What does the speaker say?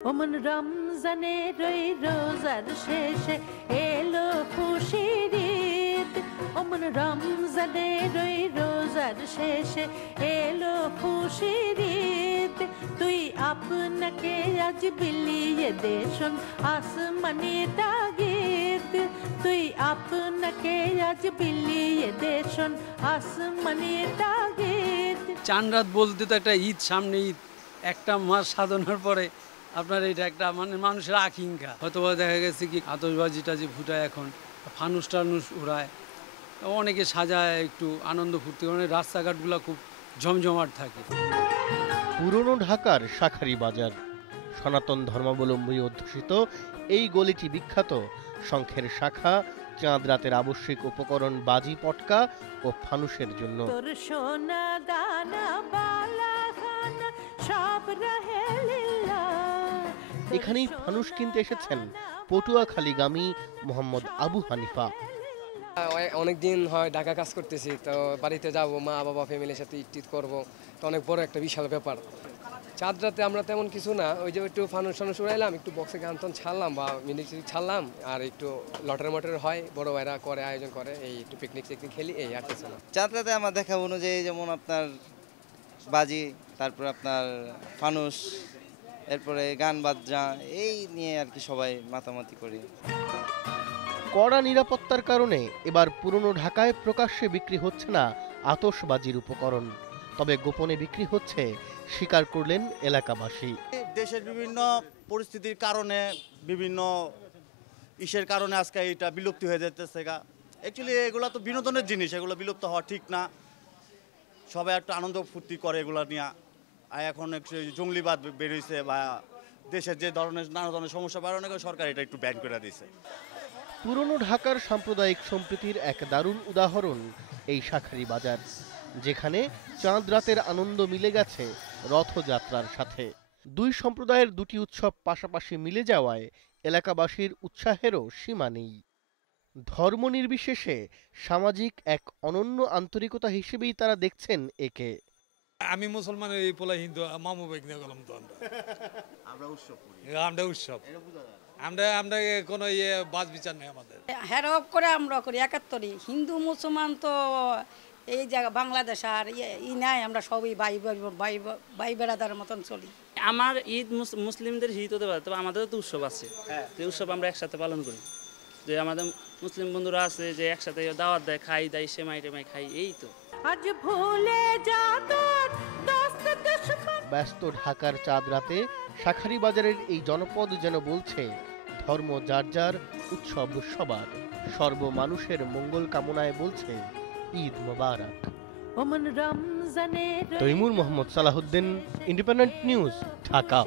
ওমন রমজানের ওই রোজার শেষে এলো খুশির ঈদ। ওমন রমজানের ওই রোজার শেষে এলো খুশির ঈদ। তুই আপনাকে আজ বিলিয়ে দে শোন আসমানি তাগিদ। তুই আপনাকে আজ বিলিয়ে দে শোন আসমানি তাগিদ। চান রাত বলতে তো একটা ঈদ, সামনে ঈদ, একটা মাস সাধনার পরে আপনার এটা একটা মানে মানুষের আকাঙ্ক্ষা। হয়তো দেখা গেছে কি আতশবাজি টাজি ফুটায়, এখন ফানুস টানুস উড়ায়, অনেকে সাজায়, একটু আনন্দ ফুর্তি করে, রাস্তাঘাটগুলো খুব জমজমাট থাকে। পুরনো ঢাকার শাঁখারী বাজার, সনাতন ধর্মাবলম্বী অধ্যুষিত এই গলিটি বিখ্যাত শঙ্খের শাখা, চাঁদ রাতের আবশ্যিক উপকরণ বাজি পটকা ও ফানুসের জন্য। তোর সোনা দানা বালাখানা সব রহে লিল্লাহ। এখানেই ফানুস কিনতে এসেছেন পটুয়াখালীগামী মোহাম্মদ আবু হানিফা। অনেকদিন হয় ঢাকা কাজ করতেছি, তো বাড়িতে যাব, মা বাবা ফ্যামিলির সাথে ঈদ করবো, তো অনেক বড় একটা বিশাল ব্যাপার। চাঁদ রাতে আমরা তেমন কিছু না, ওই যে একটু ফানুস টানুস উড়াইলাম, একটু বক্সে গান টান ছাড়লাম বা মিউজিক ছাড়লাম, আর একটু লটার মটর হয়, বড় ভাইরা করে, আয়োজন করে, এই একটু পিকনিক টিকনিক খেলি, এই আর কিছু না। চাঁদ রাতে আমার দেখা অনুযায়ী যেমন আপনার বাজি, তারপর আপনার ফানুস, এরপরে গান বাজনা, এই নিয়ে আর কি সবাই মাতামাতি করি। কড়া নিরাপত্তার কারণে এবার পুরনো ঢাকায় প্রকাশ্যে বিক্রি হচ্ছে না আতশবাজির উপকরণ, তবে গোপনে বিক্রি হচ্ছে, স্বীকার করলেন এলাকাবাসী। দেশের বিভিন্ন পরিস্থিতির কারণে, বিভিন্ন ইসের কারণে আজকে এটা বিলুপ্তি হয়ে যেতেছে। অ্যাকচুয়ালি এগুলো তো বিনোদনের জিনিস, এগুলো বিলুপ্ত হওয়া ঠিক না। সবাই একটু আনন্দ ফুর্তি করে এগুলো নিয়ে। আর এখন একটু জঙ্গলিবাদ বেরিয়েছে বা দেশের যে ধরনের নানা ধরনের সমস্যা বাড়ানো, সরকার এটা একটু ব্যান করে দিয়েছে। পুরনো ঢাকার সাম্প্রদায়িক সম্প্রীতির এক দারুণ উদাহরণ এই শাঁখারী বাজার, যেখানে চাঁদ রাতের আনন্দ মিলে গেছে রথযাত্রার সাথে। দুই সম্প্রদায়ের দুটি উৎসব পাশাপাশি মিলে যাওয়ায় এলাকাবাসীর উৎসাহেরও সীমা নেই। ধর্ম নির্বিশেষে সামাজিক এক অনন্য আন্তরিকতা হিসেবেই তারা দেখছেন একে। আমি মুসলমানের এই পোলা হিন্দু মামু বেগ নিয়ে গেলাম, তো আমরা উৎসব আমরা কোনো বাজ বিচার নেই আমাদের। হেরপ করে আমরা করি একাত্তরে, হিন্দু মুসলমান তো এই জায়গা বাংলাদেশ আর ই নাই, আমরা সবই ভাই বেড়াদার মতন চলি। আমার ঈদ মুসলিমদের ঈদ হতে পারে, তবে আমাদেরও তো উৎসব আছে, যে উৎসব আমরা একসাথে পালন করি। যে আমাদের মুসলিম বন্ধুরা আছে যে একসাথে দাওয়াত দেয়, খাই দাই, সেমাই টেমাই খাই, এই তো। আজ ভুলে যা তোর দোস্ত দুশমন। ব্যস্ত ঢাকার চাঁদ রাতে শাঁখারী বাজারের এই জনপদ যেন বলছে, ধর্ম যার যার, উৎসব সবার, সর্বমানুষের মঙ্গল কামনায় বলছে ঈদ মোবারক। ওমন রমজানের তৈমুর মোহাম্মদ সালাহুদ্দিন, ইন্ডিপেন্ডেন্ট নিউজ, ঢাকা।